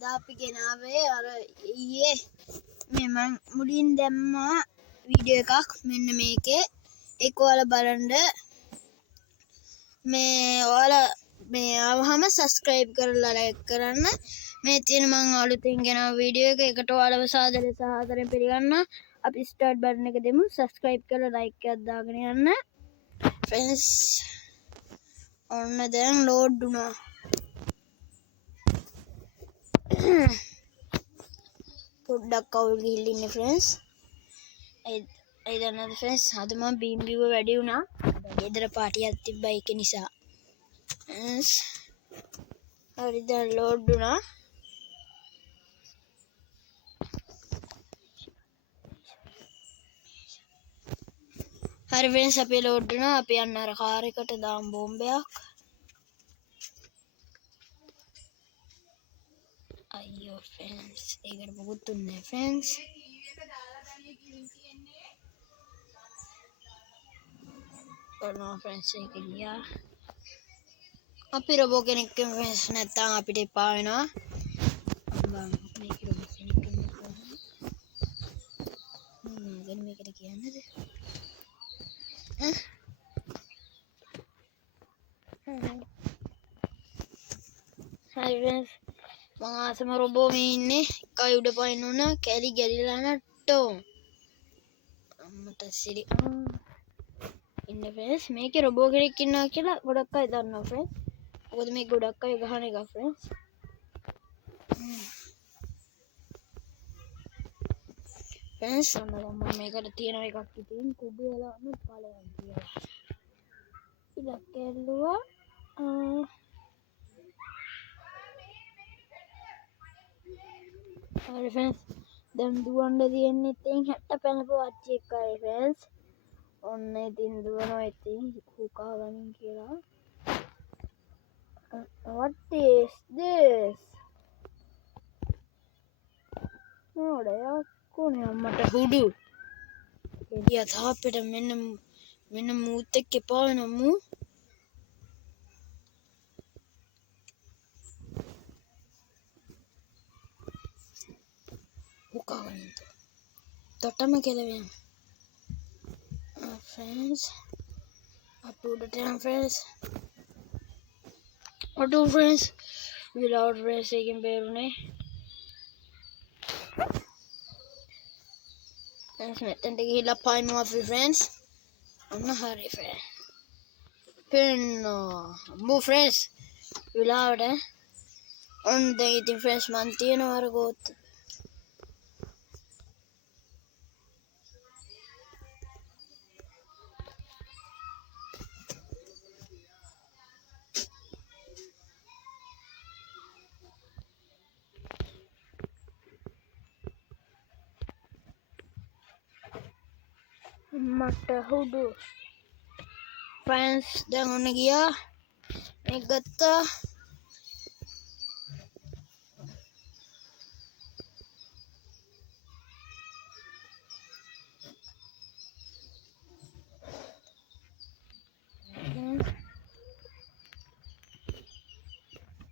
අද අපි ගෙනාවේ අර ඊයේ මේ මම මුලින් දැම්මා වීඩියෝ එකක් මෙන්න මේකේ ඒක ඔයාලා බලන්න මේ ඔයාලා මේ ආවහම subscribe කරලා like කරන්න මේ තියෙන මම අලුතින් ගෙනාව වීඩියෝ එක ඒකට ඔයාලව සාදරයෙන් සහ ආදරයෙන් පිළිගන්නවා අපි start button එක දෙමු subscribe කරලා like එකක් දාගෙන යන්න friends ඔන්න දැන් load වුණා පොඩ්ඩක් අවුල් ගිහිල්ලා ඉන්නේ friends ඒ දන්නවද friends අද මම බීම් බිව්ව වැඩි වුණා ගෙදර පාටියක් තිබ්බා ඒක නිසා හරි දැන් load වුණා හරි friends අපේ load වුණා අපි යන්න අර කාර් එකට දාමු බෝම්බයක් අයියෝ friends ඒකට මොකුත් දුන්නේ නැහැ friends ඔන්න friends ඒක ගියා අපි රොබෝ කෙනෙක් වෙමු friends නැත්තම් අපිට එපා වෙනවා බං මේක රොබෝ කෙනෙක් වෙමු මම මේකට කියන්නද හරි friends මම ආසම රොබෝ මේ ඉන්නේ එකයි උඩ පයින් උනා කැලි ගැලිලා නට්ටෝ අම්මට සිරි ඉන්න friends මේකේ රොබෝ කෙනෙක් ඉන්නවා කියලා ගොඩක් අය දන්නවා friends මොකද මේ ගොඩක් අය ගහන එක friends friends මම මේකට තියෙන එකක් ඉතින් කුඩු වල අන්න ඵලයන් කියලා ඉලක්ක ඇල්ලුවා හරි friends දැන් දුවන්න තියෙන්නේ ඉතින් 60 පැනපු වච්චි එකයි friends ඔන්න ඉතින් දුවනවා ඉතින් කුකා ගනින් කියලා what is this නෝඩයා කොනේ අම්මට හුඩු එදියා තාප්පෙට මෙන්න මූත් එක්ක එපා වෙනවා මූ කුකා ගනින් තොටම කෙලවෙන friends up to the 10 friends auto friends without friends එකෙන් බේරුනේ friends මෙතෙන්ට ගිහිල්ලා පයින්නවා අපි friends ඔන්න හරි friends පෙන්නෝ මූ friends විලාවට ඔන්න දැන් ඉතින් friends මන් තියනවා අර ගෝත් මට හුඩු friends දැන් ඔන්න ගියා මේක ගත්තා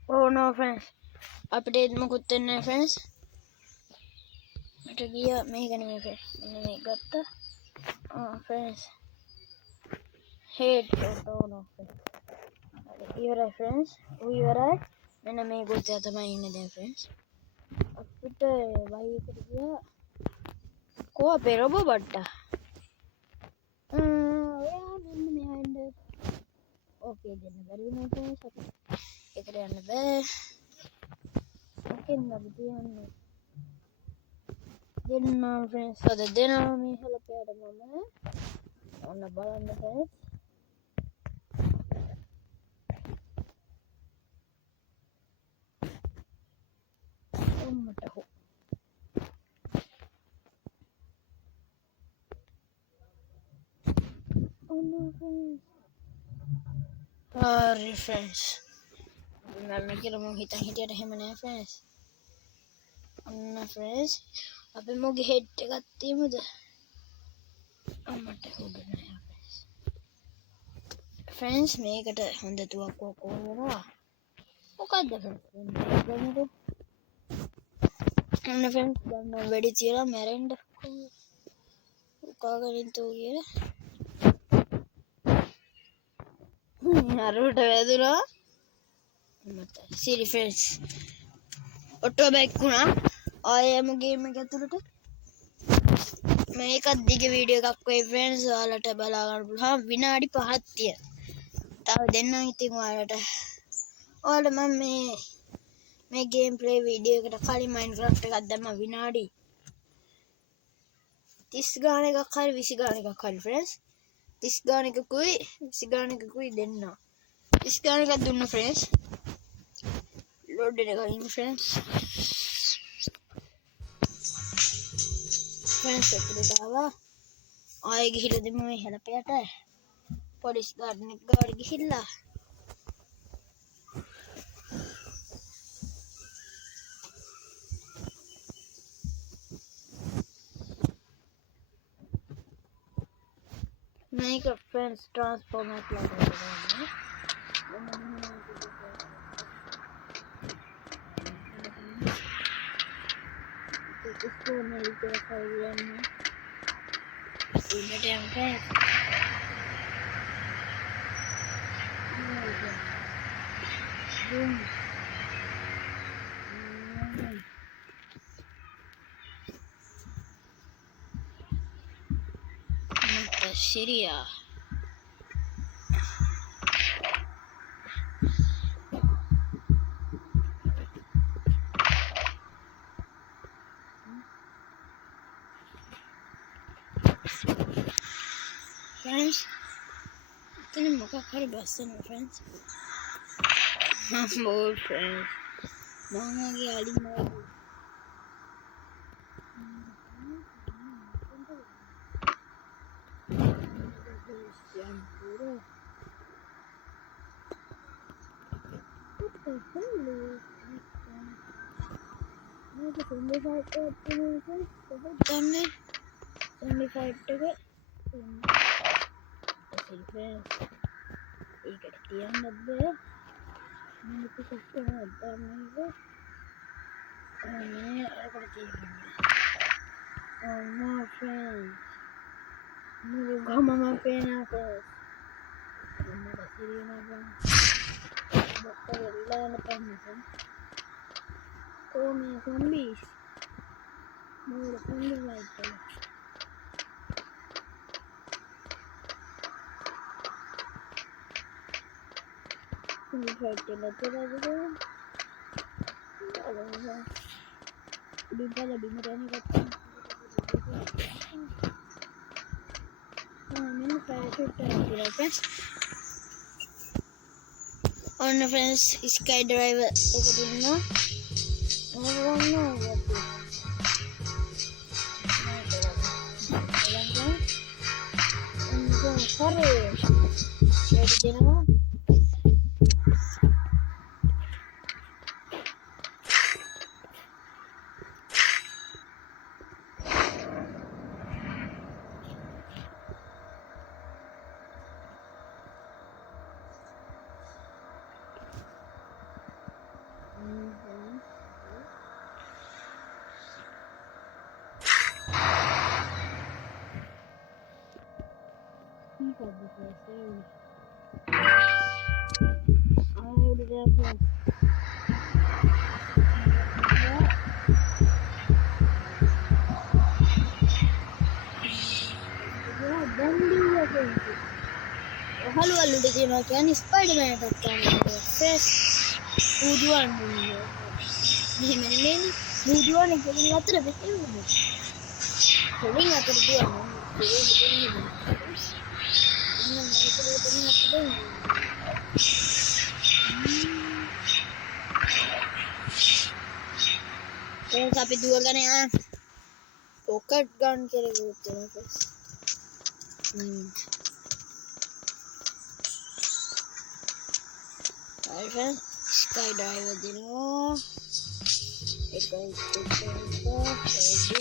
oh no friends අපිට මොකුත් වෙන්නේ නැහැ friends මට ගියා මේක නෙමෙයි friends මෙන්න මේක ගත්තා friends head oh no friends ඉවරයි friends ඉවරයි මෙන්න මේ ගොතේ තමයි ඉන්නේ දැන් friends අපිට වයි එකට ගියා කො අපේ රොබෝ බට්ටා ඔයා මෙන්න මෙහා එන්න ඕකේ දෙන්න බැරි වුණා friends අපිට එකට යන්න බෑ ඔකෙන් අපි තියන්නේ දෙන්නා friends අද දෙනවා මේ හලපෑට මම ඔන්න බලන්න friends ඔන්නට හො ඔන්න friends හරි friends මම කියලා මම හිතන් හිටියට එහෙම නෑ friends ඔන්න friends අපි මොගේ හෙඩ් එකක් තියමුද අම්මට හොඳ නෑ friends මේකට හොඳ තුවක්කුවක් ඕන වෙනවා මොකද්ද friends and friends දැන් මම වෙඩි තියලා මැරෙන්න උකාගෙන තෝ කියලා අරුට වැදුනා මට සිරි ෆ්‍රෙන්ඩ්ස් ඔටෝ බෑක් වුණා ආයෙම ගේම් එක ඇතුළට මේකත් දිග වීඩියෝ එකක් වෙයි ෆ්‍රෙන්ඩ්ස් ඔයාලට බලා ගන්න පුළුවන් විනාඩි 5ක් තියෙන තව දෙන්නම් ඉතින් ඔයාලට මම මේ ගේම් ප්ලේ වීඩියෝ එකට කලින් මයින්ක්‍රාෆ්ට් එකක් දැම්මා විනාඩි 30 ගාන එකක් හරි 20 ගාන එකක් හරි ෆ්‍රෙන්ඩ්ස් 30 ගාන එකකුයි 20 ගාන එකකුයි දෙන්න 30 ගාන එකක් දුන්න ෆ්‍රෙන්ඩ්ස් ලෝඩ් එක ගින් ෆ්‍රෙන්ඩ්ස් ෆ්‍රෙන්ඩ්ස් එකට ආවා ආයෙ ගිහිල්ලා දෙමු මේ හැලපයට පොලිස් ගාර්ඩන් එක ගාවට ගිහිල්ලා make a friends transform at like इसको मेरी तरफ आइए ना इधर टाइम पे Syria friends can you make a bus in friends more friends manga ki ali more oh no friends Mama pena first. Mama Syria na ba? Bakit wala na pa minsan? Oh, may zombies. May zombies like that. Hindi fight nila dito. Hindi pala binirani ka pa. On friends skydriver එක දුන්නා හලුවල්ලුට තියෙනවා කියන්නේ ස්පයිඩර්මෑන් එකක් ගන්නවා ෆ්‍රෙෂ් බුදුන් මෙහෙම නෙමෙයි බුදුන් එක දෙන්න අතර වෙන්නේ දෙන්න අතර දුවනවා ඒක අපි දුවගෙන පොකට් ගන් කියලා ගිහින් Alright, skydiver dino.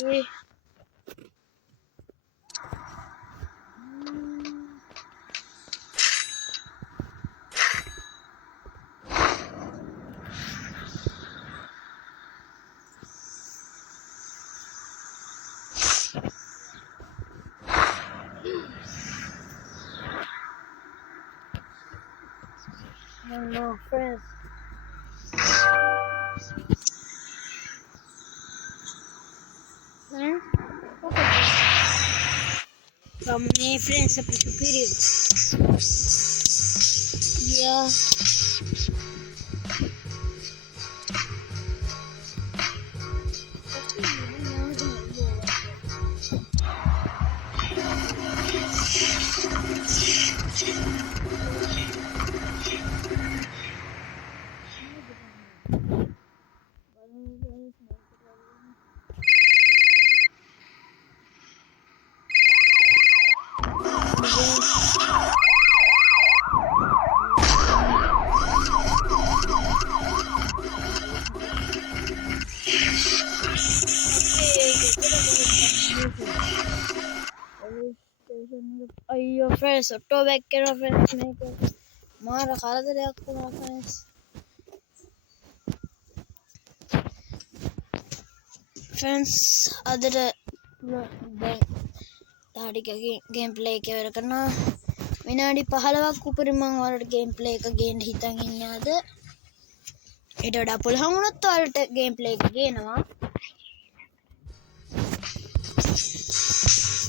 Ready. No, friends. Okay. From me, friends, up to period. Yeah. అయ్యో ఫ్రెండ్స్ ఒట్టో వెక్కారో ఫ్రెండ్స్ మీకు మార కలదలేక ఫ్రెండ్స్ फ्रेंड्स अदर ताड़िके गेम प्ले के करना विनाडी पहलवा कुपर मंगवार गेम प्ले का गेम हितांगी याद इधर डापुल हम उन तो अल्ट गेम प्ले का गेम ना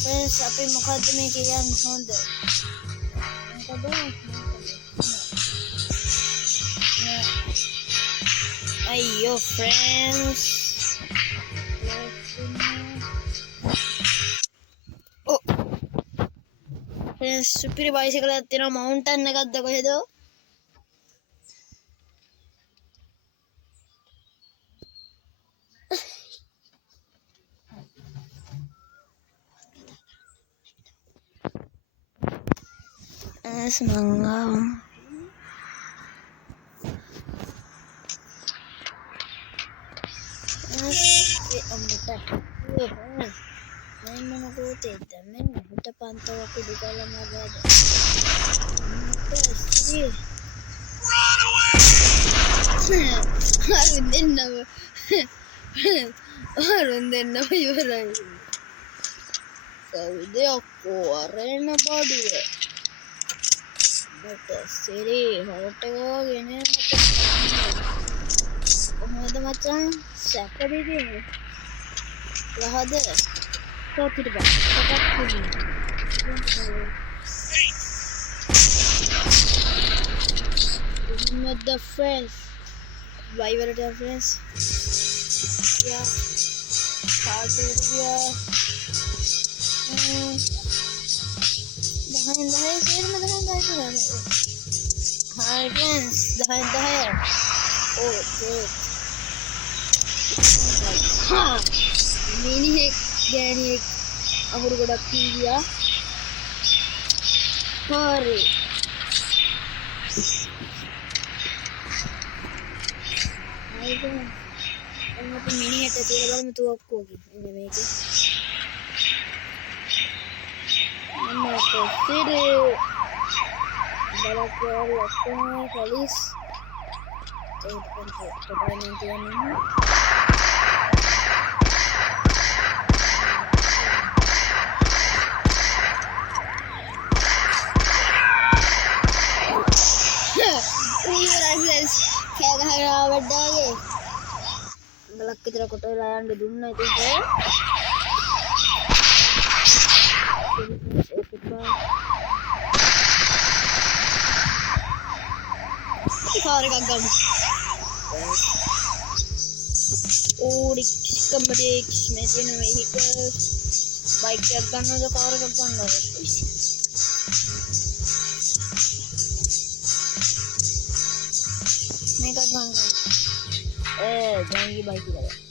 फ्रेंड्स अभी मुकादमे के यार होंद अयो फ्रेंड्स फ्रेंड्स सुपीरी बाइसिकल हत्तिना मौंटन गद्दको ಇದು semangat Memang aku tidak memang kita pantau aku di dalam ada sih Arundenna ivarai savide akko arena paduwa but seri hot එක ගෙන කොහොමද මචං සැපදීද රහද කොටිට බා with the friends why were the friends yeah hard yeah behind the hair here में behind the hair hi friends behind the hair oh good हाँ मिनी एक गैनी एक अहुर गोड़ा पी गया हरे आइए मैं तो मिनी है तेरे बारे में तू आपको होगी इन्हें में के मैं तो फिर बड़ा प्यार लगता है पुलिस तो नहीं दिया नहीं क्या कहा बड़ा ये गलत की तरह कोटो लाया अंडे दूमना इतने से सारे का गम और एक कमरे में तीन व्हीकल बाइक का गन जो कार का गन मैं का गन जाएंगी बाइक की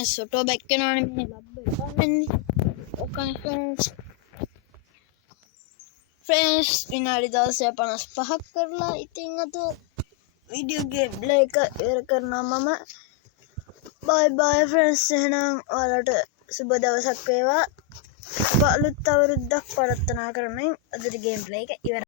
Friends, photo back වෙනවනේ මේ ලබ්බ එක වෙන්නේ. ඕකනේ friends විනාඩි 16:55ක් කරලා ඉතින් අද වීඩියෝ ගේම් ප්ලේ එක ඉවර කරනවා මම. bye friends එහෙනම් ඔයාලට සුබ දවසක් වේවා. අලුත් අවුරුද්දක් ප්‍රාර්ථනා කරමින් අද ගේම් ප්ලේ එක ඉවරයි.